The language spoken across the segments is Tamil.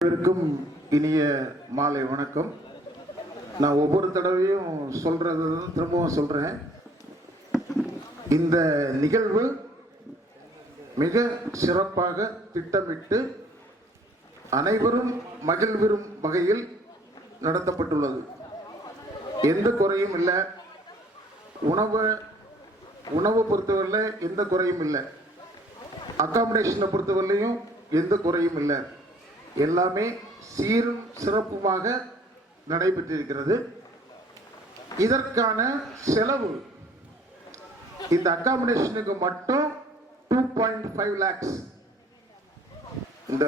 அனைவருக்கும் இனிய மாலை வணக்கம். நான் ஒவ்வொரு தடவையும் சொல்றது திரும்பவும் சொல்றேன். இந்த நிகழ்வு மிக சிறப்பாக திட்டமிட்டு அனைவரும் மகிழ்விரும் வகையில் நடத்தப்பட்டுள்ளது. எந்த குறையும் இல்லை. உணவை பொறுத்தவரையில் எந்த குறையும் இல்லை. அகாமடேஷனை பொறுத்தவரையிலையும் எந்த குறையும் இல்லை. எல்லாமே சீரும் சிறப்புமாக நடைபெற்றிருக்கிறது. இதற்கான செலவு இந்த அகாமடேஷனுக்கு மட்டும் 2.5 lakhs. இந்த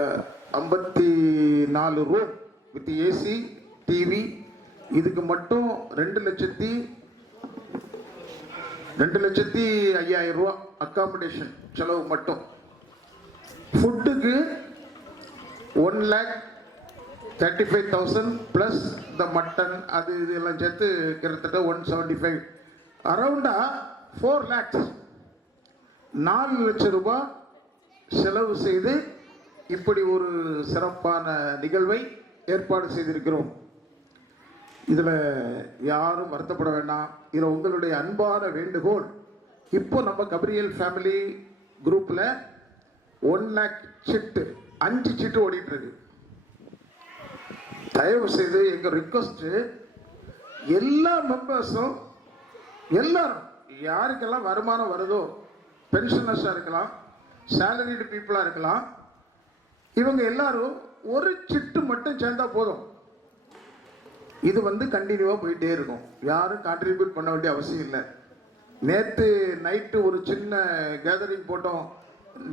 54 ரூம் வித் ஏசி டிவி இதுக்கு மட்டும் 2,05,000 ரூபா அகாமடேஷன் செலவு மட்டும். ஃபுட்டுக்கு 1,35,000 பிளஸ் இந்த மட்டன் அது இதெல்லாம் சேர்த்து கிட்டத்தட்ட 175, அரௌண்டா 4 lakhs, 4 லட்சம் ரூபாய் செலவு செய்து இப்படி ஒரு சிறப்பான நிகழ்வை ஏற்பாடு செய்திருக்கிறோம். இதில் யாரும் வருத்தப்பட வேண்டாம். இதில் உங்களுடைய அன்பான வேண்டுகோள், இப்போ நம்ம கப்ரியல் ஃபேமிலி குரூப்பில் 1 lakh சிட்டு 5 சீட்டு ஓடிட்டு இருக்கு. தயவு செய்து எங்க ரிக்வஸ்ட், எல்லா மெம்பர்ஸும் எல்லாரும் யாருக்கெல்லாம் வருமானம் வருதோ, பென்ஷனர்ஸா இருக்கலாம், சேலரிடு பீப்புளா இருக்கலாம், இவங்க எல்லாரும் ஒரு சிட்டு மட்டும் சேர்ந்தா போதும். இது கண்டினியூவா போயிட்டே இருக்கும். யாரும் கான்ட்ரிபியூட் பண்ண வேண்டிய அவசியம் இல்லை. நேற்று நைட்டு ஒரு சின்ன கேதரிங் போட்டோம்.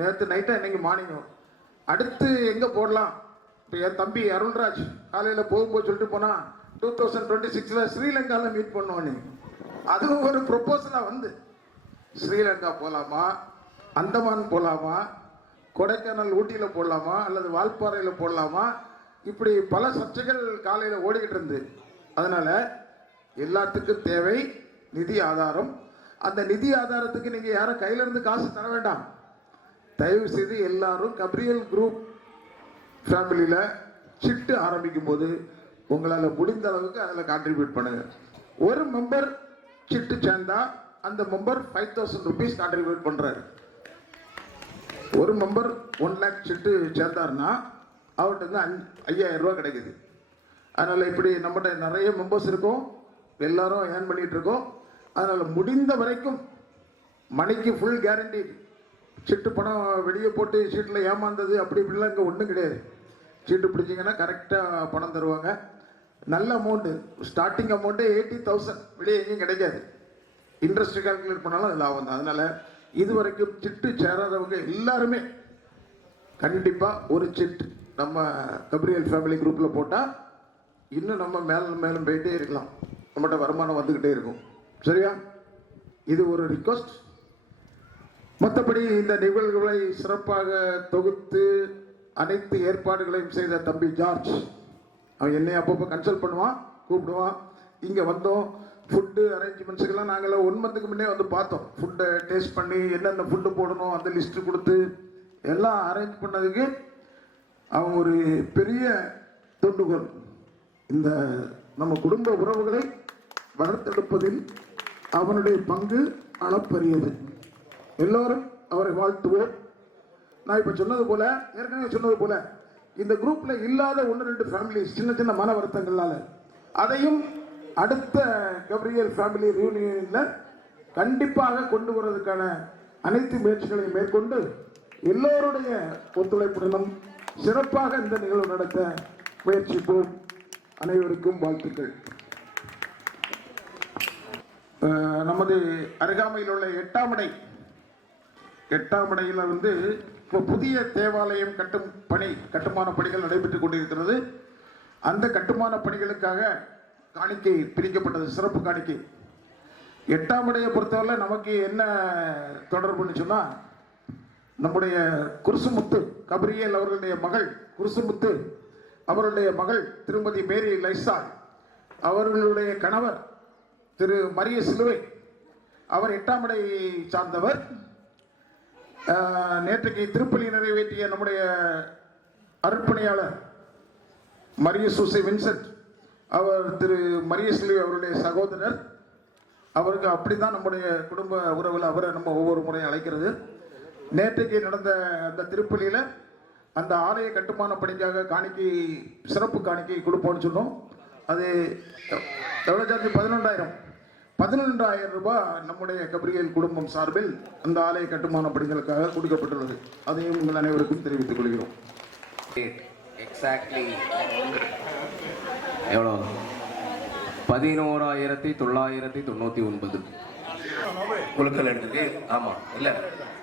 நேற்று நைட்டா இன்னைக்கு மார்னிங் அடுத்து எங்க போடலாம். இப்போ என் தம்பி அருள்ராஜ் காலையில் போகும்போது சொல்லிட்டு போனா 2026 ஸ்ரீலங்காவில் மீட் பண்ணோன்னு. அதுவும் ஒரு ப்ரொபோசலாக ஸ்ரீலங்கா போகலாமா, அந்தமான் போகலாமா, கொடைக்கானல் ஊட்டியில் போடலாமா, அல்லது வால்பாறையில் போடலாமா, இப்படி பல சர்ச்சைகள் காலையில் ஓடிக்கிட்டு இருந்து. அதனால எல்லாத்துக்கும் தேவை நிதி ஆதாரம். அந்த நிதி ஆதாரத்துக்கு நீங்கள் யாரும் கையிலிருந்து காசு தர வேண்டாம். தயவு செய்து எல்லாரும் கப்ரியல் குரூப் ஃபேமிலியில் சிட்டு ஆரம்பிக்கும் போது உங்களால் முடிந்த அளவுக்கு அதில் கான்ட்ரிபியூட் பண்ணுங்க. ஒரு மெம்பர் சிட்டு சேர்ந்தா அந்த மெம்பர் 5,000 rupees கான்ட்ரிபியூட் பண்றாரு. ஒரு மெம்பர் 1 lakh சிட்டு சேர்ந்தாருன்னா அவர்கிட்ட 5,000 ரூபா கிடைக்குது. அதனால இப்படி நம்மகிட்ட நிறைய மெம்பர்ஸ் இருக்கும், எல்லாரும் ஏர்ன் பண்ணிட்டு இருக்கோம். அதனால முடிந்த வரைக்கும் மணிக்கு ஃபுல் கேரண்டி. சீட்டு பணம் வெளியே போட்டு சீட்டில் ஏமாந்தது அப்படி இப்படிலாம் இங்கே ஒன்றும் கிடையாது. சீட்டு பிடிச்சிங்கன்னா கரெக்டாக பணம் தருவாங்க. நல்ல அமௌண்ட்டு, ஸ்டார்டிங் அமௌண்ட்டு 80,000 வெளியே எங்கேயும் கிடைக்காது. இன்ட்ரெஸ்ட் கால்குலேட் பண்ணாலும் அது லாபம் தான். அதனால் இது வரைக்கும் சிட்டு சேராதவங்க எல்லாருமே கண்டிப்பாக ஒரு சிட்டு நம்ம கப்ரியல் ஃபேமிலி குரூப்பில் போட்டால் இன்னும் நம்ம மேலும் மேலும் போயிட்டே இருக்கலாம். நம்மகிட்ட வருமானம் வந்துக்கிட்டே இருக்கும். சரியா? இது ஒரு ரிக்வஸ்ட். மற்றபடி இந்த நிகழ்வுகளை சிறப்பாக தொகுத்து அனைத்து ஏற்பாடுகளையும் செய்த தம்பி ஜார்ஜ், அவன் என்னை அப்பப்போ கன்சல்ட் பண்ணுவான், கூப்பிடுவான். இங்கே வந்தோம், ஃபுட்டு அரேஞ்ச்மெண்ட்ஸுக்கெல்லாம் நாங்கள் 1 month முன்னே பார்த்தோம். ஃபுட்டை டேஸ்ட் பண்ணி என்னென்ன ஃபுட்டு போடணும் அந்த லிஸ்ட்டு கொடுத்து எல்லாம் அரேஞ்ச் பண்ணதுக்கு அவன் ஒரு பெரிய தொண்டுகோல். இந்த நம்ம குடும்ப உறவுகளை வளர்த்தெடுப்பதில் அவனுடைய பங்கு அளப்பரியது. எல்லோரும் அவரை வாழ்த்துவோம். நான் இப்போ சொன்னது போல, ஏற்கனவே சொன்னது போல, இந்த குரூப்ல இல்லாத 1-2 ஃபேமிலிஸ் சின்ன சின்ன மன வருத்தங்களால அதையும் அடுத்த கப்ரியல் ஃபேமிலி ரியூனியனில் கண்டிப்பாக கொண்டு வருவதற்கான அனைத்து முயற்சிகளையும் மேற்கொண்டு எல்லோருடைய ஒத்துழைப்புடனும் சிறப்பாக இந்த நிகழ்வு நடத்த முயற்சிப்போம். அனைவருக்கும் வாழ்த்துக்கள். நமது அருகாமையில் உள்ள 8ஆம் அடை, 8ஆம் அடையில் இப்போ புதிய தேவாலயம் கட்டுமான பணிகள் நடைபெற்றுக் கொண்டிருக்கிறது. அந்த கட்டுமான பணிகளுக்காக காணிக்கை பிரிக்கப்பட்டது, சிறப்பு காணிக்கை. 8ஆம் அடையை பொறுத்தவரை நமக்கு என்ன தொடர்புன்னு சொன்னா, நம்முடைய குருசுமுத்து கப்ரியல் அவர்களுடைய மகள் குருசுமுத்து, அவருடைய மகள் திருமதி மேரி லைசா, அவர்களுடைய கணவர் திரு மரிய சிலுவை, அவர் 8ஆம் அடை சார்ந்தவர். நேற்றைக்கு திருப்பலி நிறைவேற்றிய நம்முடைய அருட்பணியாளர் மரிய சூசை வின்சென்ட், அவர் திரு மரியஸ்லி அவருடைய சகோதரர். அவருக்கு அப்படித்தான் நம்முடைய குடும்ப உறவில் அவரை நம்ம ஒவ்வொரு முறையும் அழைக்கிறது. நேற்றைக்கு நடந்த அந்த திருப்பலியில் அந்த ஆலய கட்டுமான பணிக்காக காணிக்கை, சிறப்பு காணிக்கை கொடுப்போம்னு சொன்னோம். அது எவ்வளோ சார்ஜ்? 11,000 ரூபாய் நம்முடைய கபிரியல் குடும்பம் சார்பில் அந்த ஆலய கட்டுமான பணிகளுக்காக கொடுக்கப்பட்டுள்ளது. அதையும் உங்கள் அனைவருக்கும் தெரிவித்துக் கொள்கிறோம். எக்ஸாக்ட்லி எவ்வளோ? 11,999 குழுக்கள் எடுத்துருக்கு. ஆமாம், இல்லை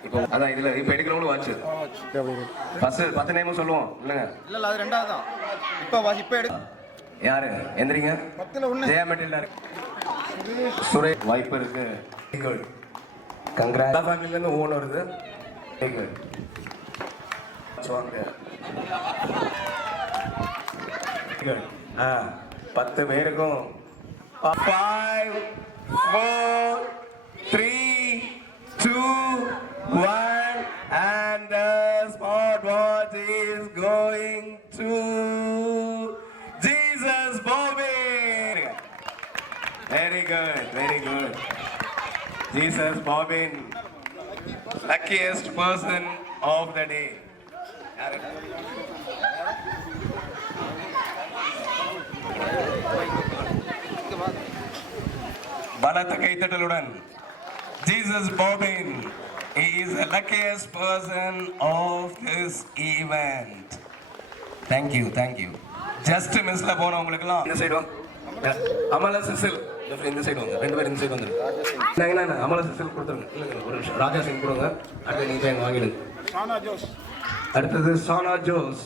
இப்போ அதான் இதில் இப்போ எடுக்கிறவங்களும் வாட்சு ஃபர்ஸ்ட் 10 நேமும் சொல்லுவோம் இல்லைங்க? இல்லை, அது ரெண்டாவது தான். இப்போ எடு. யாரு எந்திரிங்க? ஜெயா மெட்டில் சுரே வாய்ப்பு இருக்கு. கங்க்ராட். ஃபேமிலியிலேருந்து ஓன் வருது. ஆ 10 பேருக்கும் 5 4 3 2 1 and the smartwatch is going to Jesus Bobby. Very good, very good. Jesus Bobbin, luckiest person of the day. பலத்த கைத்தட்டலுடன் Jesus Bobbin, he is the luckiest person of this event. Thank you, thank you. Just மிஸ்ல போனவங்களுக்குலாம் இந்த சைடு அமல சிசில் இந்த சைடு வாங்க. 2 பேர் இந்த சைடு வந்துருங்க. நான் அமல சிசில் கொடுத்துருங்க. இல்லைங்க, ஒரு நிமிஷம். ராஜா சிங் கொடுங்க. அடுத்து நீங்க எங்க வாங்கிடுங்க. அடுத்தது சானா ஜோஸ்,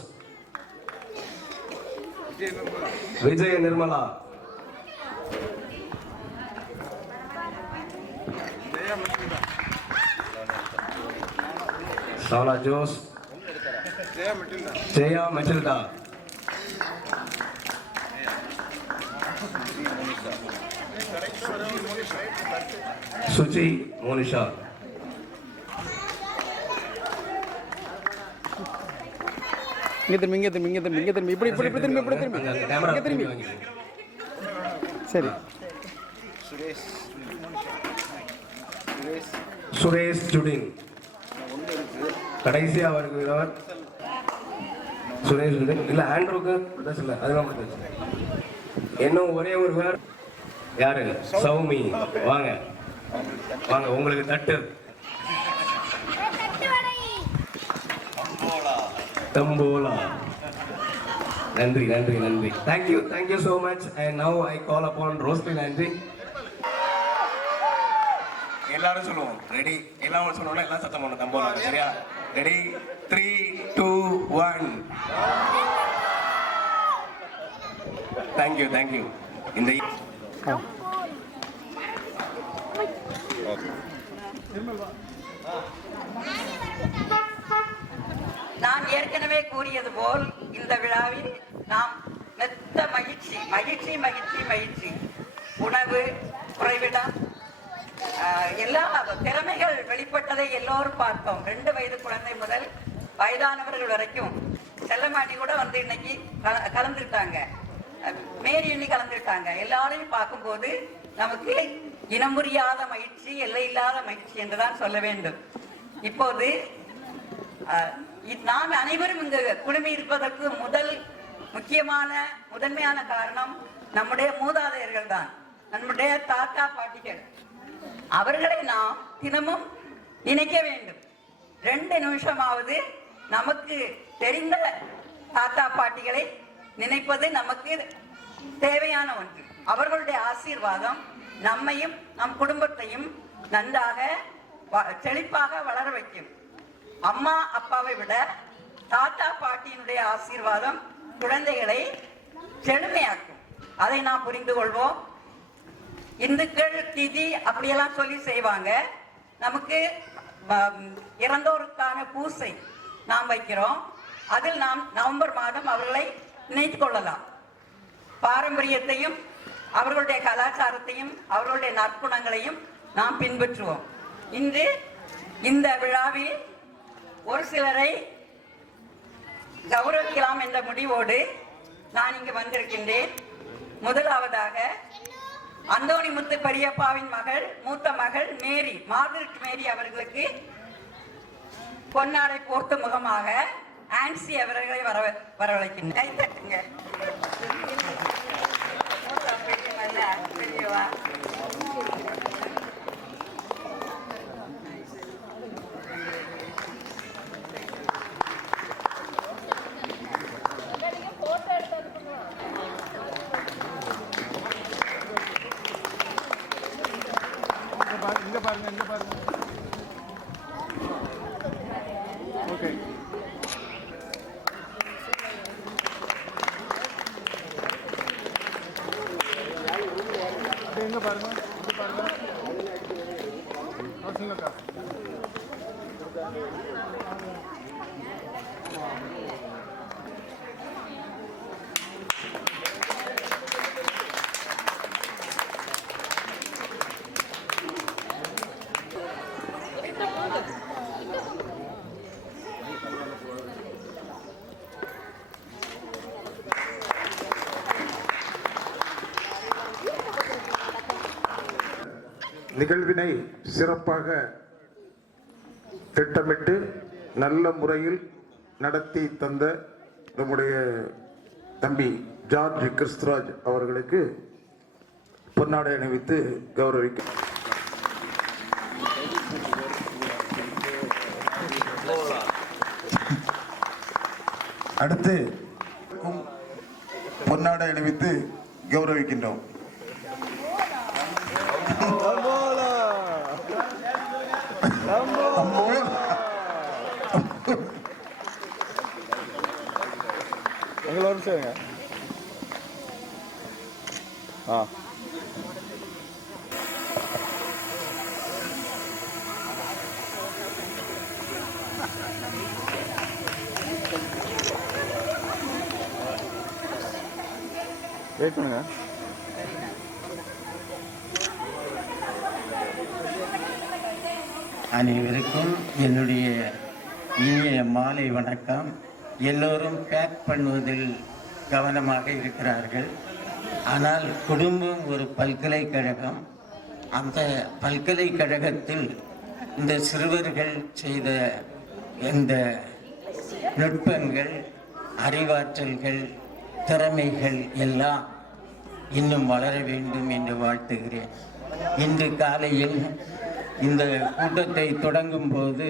விஜய நிர்மலா, சானா ஜோஸ், ஜெயா மெட்டில்டா, சுச்சி மோனிஷா, இங்க திரும்பி இப்படி திரும்பி. சரி. சுரேஷ் ஜுடின் கடைசியா வருகிறார். சுரேஷ் ஜுடின் இல்ல, ஆண்ட்ரூக்கு இல்ல, அதெல்லாம் இன்னும் ஒரே ஒருவர். யாரு? சௌமி. வாங்க வாங்க, உங்களுக்கு தட்டு. தம்போலா. நன்றி நன்றி நன்றி. Thank you so much. And now I call upon Roslin Andre. எல்லாரும் சொல்லுவோம். ரெடி? எல்லாம் சொல்லணும்னா எல்லாம் சத்தம் பண்ணணும். தம்போலா. சரியா? ரெடி? 3 2 1. தேங்க்யூ. இந்த நான் ஏற்கனவே கூறியது போல் இந்த விழாவில் நாம் மெத்த மகிழ்ச்சி, உணவு, உறைவிடம், எல்லா திறமைகள் வெளிப்பட்டதை எல்லோரும் பார்த்தோம். 2 வயது குழந்தை முதல் வயதானவர்கள் வரைக்கும். செல்லமாட்டி கூட வந்து இன்னைக்கு கலந்துட்டாங்க, மேரி எண்ணி கலந்துட்டாங்க. எல்லாரையும் பார்க்கும்போது நமக்கு இனமுறியாத மகிழ்ச்சி, எல்லையில்லாத மகிழ்ச்சி என்றுதான் சொல்ல வேண்டும். இப்போது நாம் அனைவரும் இங்கு குழுமி இருப்பதற்கு முதன்மையான காரணம் நம்முடைய மூதாதையர்கள் தான், நம்முடைய தாத்தா பாட்டிகள். அவர்களை நாம் தினமும் நினைக்க வேண்டும். 2 நிமிஷமாவது நமக்கு தெரிந்த தாத்தா பாட்டிகளை நினைப்பது நமக்கு தேவையான ஒன்று. அவர்களுடைய ஆசீர்வாதம் நம்மையும் நம் குடும்பத்தையும் நன்றாக செழிப்பாக வளர வைக்கும். அம்மா அப்பாவை விட தாத்தா பாட்டியினுடைய ஆசீர்வாதம் குழந்தைகளை செழுமையாக்கும். அதை நாம் புரிந்து கொள்வோம். இந்துக்கள் திதி அப்படியெல்லாம் சொல்லி செய்வாங்க. நமக்கு இறந்தோருக்கான பூசை நாம் வைக்கிறோம். அதில் நாம் நவம்பர் மாதம் அவர்களை நினைத்து கொள்ளலாம். பாரம்பரியத்தையும் அவர்களுடைய கலாச்சாரத்தையும் அவர்களுடைய நற்குணங்களையும் நாம் பின்பற்றுவோம். இன்று இந்த விழாவில் ஒரு சிலரை கௌரவிக்கலாம் என்ற முடிவோடு நான் இங்கு வந்திருக்கின்றேன். முதலாவதாக அந்தோணிமுத்து பெரியப்பாவின் மகள், மூத்த மகள் மேரி, மார்கரெட் மேரி அவர்களுக்கு பொன்னாடை போர்த்து முகமாக ஆன்சி அவர்களை வரவழைக்கின்றேன். கைத்தட்டுங்க. பெரியவா இங்க பாருங்க. ஓகே. இங்க பாருங்க. சொல்லுங்கக்கா. நிகழ்வினை சிறப்பாக திட்டமிட்டு நல்ல முறையில் நடத்தி தந்த நம்முடைய தம்பி ஜார்ஜ் கிறிஸ்துராஜ் அவர்களுக்கு பொன்னாடை அணிவித்து கௌரவிக்க. அடுத்து பொன்னாடை அணிவித்து கௌரவிக்கின்றோம். எங்களோட சேருங்க. வெயிட் பண்ணுங்க. அனைவருக்கும் என்னுடைய இனிய மாலை வணக்கம். எல்லோரும் பேக் பண்ணுவதில் கவனமாக இருக்கிறார்கள். ஆனால் குடும்பம் ஒரு பல்கலைக்கழகம். அந்த பல்கலைக்கழகத்தில் இந்த சிறுவர்கள் செய்த இந்த நுட்பங்கள், அறிவாற்றல்கள், திறமைகள் எல்லாம் இன்னும் வளர வேண்டும் என்று வாழ்த்துகிறேன். இன்று காலையில் இந்த கூட்டத்தை தொடங்கும் போது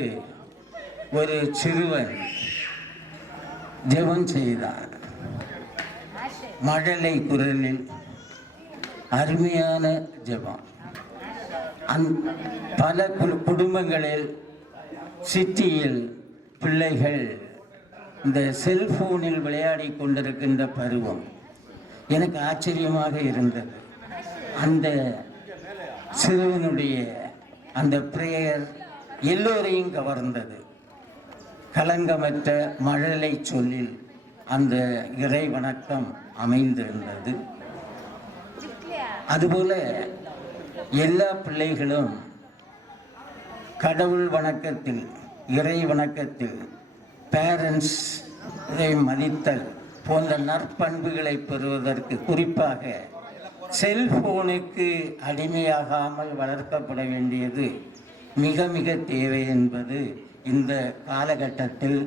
ஒரு சிறுவன் ஜெபம் செய்தான். மழலை குரலில் அருமையான ஜெபம். பல குடும்பங்களில் சிட்டியில் பிள்ளைகள் இந்த செல்போனில் விளையாடி கொண்டிருக்கின்ற பருவம் எனக்கு ஆச்சரியமாக இருந்தது. அந்த சிறுவனுடைய அந்த பிரேயர் எல்லோரையும் கவர்ந்தது. கலங்கமற்ற மழலை சொல்லில் அந்த இறை வணக்கம் அமைந்திருந்தது. அதுபோல எல்லா பிள்ளைகளும் கடவுள் வணக்கத்தில், இறை வணக்கத்தில், பேரண்ட்ஸ் மதித்தல் போன்ற நற்பண்புகளை பெறுவதற்கு, குறிப்பாக செல்போனுக்கு அடிமையாகாமல் வளர்க்கப்பட வேண்டியது மிக மிக தேவை என்பது இந்த காலகட்டத்தில்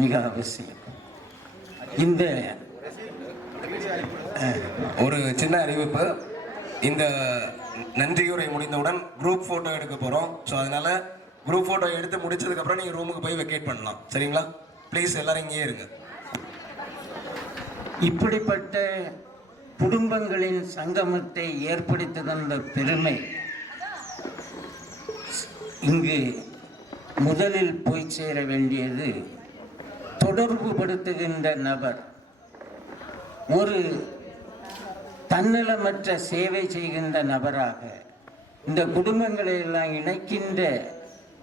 மிக அவசியம். இந்த ஒரு சின்ன அறிவிப்பு, இந்த நன்றியுரை முடிந்தவுடன் குரூப் போட்டோ எடுக்க போறோம். ஸோ அதனால குரூப் போட்டோ எடுத்து முடிச்சதுக்கு அப்புறம் நீங்க ரூமுக்கு போய் வெக்கேட் பண்ணலாம். சரிங்களா? ப்ளீஸ் எல்லாரும் இங்கேயே இருங்க. இப்படிப்பட்ட குடும்பங்களின் சங்கமத்தை ஏற்படுத்தி தந்த பெருமை இங்கு முதலில் போய் சேர வேண்டியது தொடர்பு படுத்துகின்ற நபர். ஒரு தன்னலமற்ற சேவை செய்கின்ற நபராக இந்த குடும்பங்களை எல்லாம் இணைக்கின்ற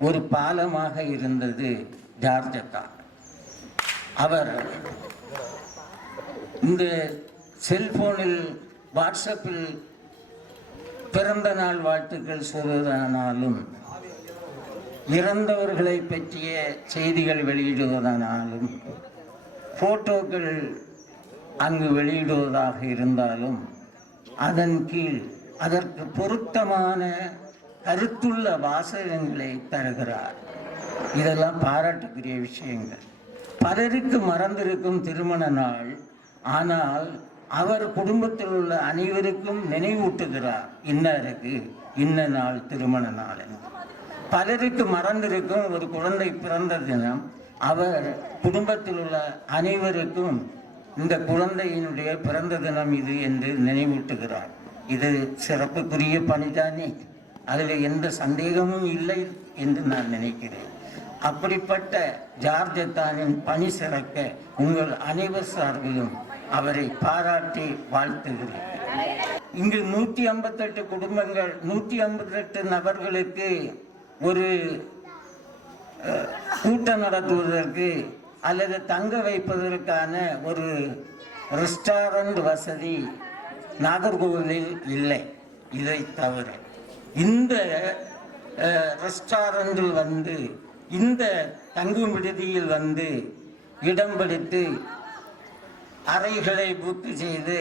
ஒரு பாலமாக இருந்தது ஜார்ஜ். அவர் இந்த செல்போனில், வாட்ஸ்அப்பில் பிறந்த நாள் வாழ்த்துக்கள் சொல்வதனாலும், இறந்தவர்களை பற்றிய செய்திகள் வெளியிடுவதனாலும், போட்டோக்கள் அங்கு வெளியிடுவதாக இருந்தாலும் அதன் கீழ் அதற்கு பொருத்தமான கருத்துள்ள வாசகங்களை தருகிறார். இதெல்லாம் பாராட்டுக்குரிய விஷயங்கள். பலருக்கு மறந்திருக்கும் திருமண நாள், ஆனால் அவர் குடும்பத்தில் உள்ள அனைவருக்கும் நினைவூட்டுகிறார், இன்னாருக்கு இன்ன நாள் திருமண நாள் என்று. பலருக்கு மறந்திருக்கும் ஒரு குழந்தை பிறந்த தினம், அவர் குடும்பத்தில் உள்ள அனைவருக்கும் இந்த குழந்தையினுடைய பிறந்த தினம் இது என்று நினைவூட்டுகிறார். இது சிறப்புக்குரிய பணிதானே, அதில் எந்த சந்தேகமும் இல்லை என்று நான் நினைக்கிறேன். அப்படிப்பட்ட ஜார்ஜ் அத்தானின் பணி சிறக்க உங்கள் அனைவர் சார்பிலும் அவரை பாராட்டி வாழ்த்துகிறேன். இங்கு 158 குடும்பங்கள், 158 நபர்களுக்கு ஒரு கூட்டம் நடத்துவதற்கு அல்லது தங்க வைப்பதற்கான ஒரு ரெஸ்டாரண்ட் வசதி நாகர்கோவிலில் இல்லை. இதை தவிர இந்த ரெஸ்டாரண்டில் வந்து, இந்த தங்கும் விடுதியில் வந்து இடம் பிடித்து அறைகளை புக் செய்து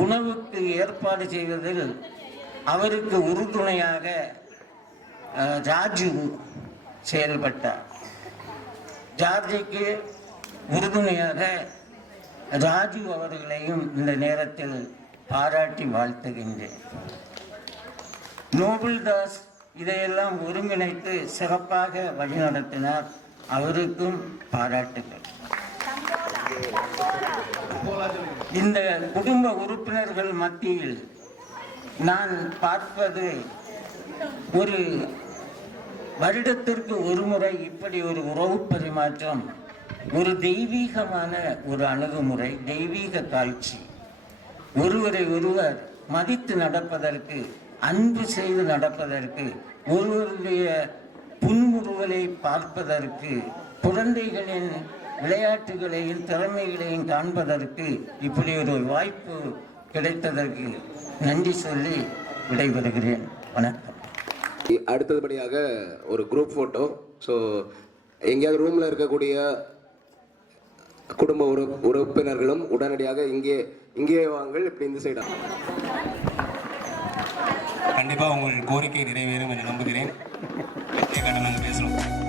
உணவுக்கு ஏற்பாடு செய்வதில் அவருக்கு உறுதுணையாக ராஜு செயல்பட்டார். ஜார்ஜுக்கு உறுதுணையாக ராஜு அவர்களையும் இந்த நேரத்தில் பாராட்டி வாழ்த்துகின்றேன். நோபல்தாஸ் இதையெல்லாம் ஒருங்கிணைத்து சிறப்பாக வழிநடத்தினார். அவருக்கும் பாராட்டுகள். இந்த குடும்ப உறுப்பினர்கள் மத்தியில் நான் பார்ப்பது, ஒரு வருடத்திற்கு ஒரு முறை இப்படி ஒரு உறவு பரிமாற்றம், ஒரு தெய்வீகமான ஒரு அணுகுமுறை, தெய்வீக காட்சி. ஒருவரை ஒருவர் மதித்து நடப்பதற்கு, அன்பு செய்து நடப்பதற்கு, ஒருவருடைய புன்முறுவலை பார்ப்பதற்கு, குழந்தைகளின் விளையாட்டுகளையும் திறமைகளையும் காண்பதற்கு இப்படி ஒரு வாய்ப்பு கிடைத்ததற்கு நன்றி சொல்லி விடைபெறுகிறேன். வணக்கம். அடுத்தபடியாக ஒரு குரூப் ஃபோட்டோ. ஸோ எங்கேயாவது ரூமில் இருக்கக்கூடிய குடும்ப உறுப்பினர்களும் உடனடியாக இங்கே வாங்கள், இப்படி இந்த சைடா. கண்டிப்பாக உங்கள் கோரிக்கை நிறைவேறும் என்று நம்புகிறேன். நாங்கள் பேசுகிறோம்.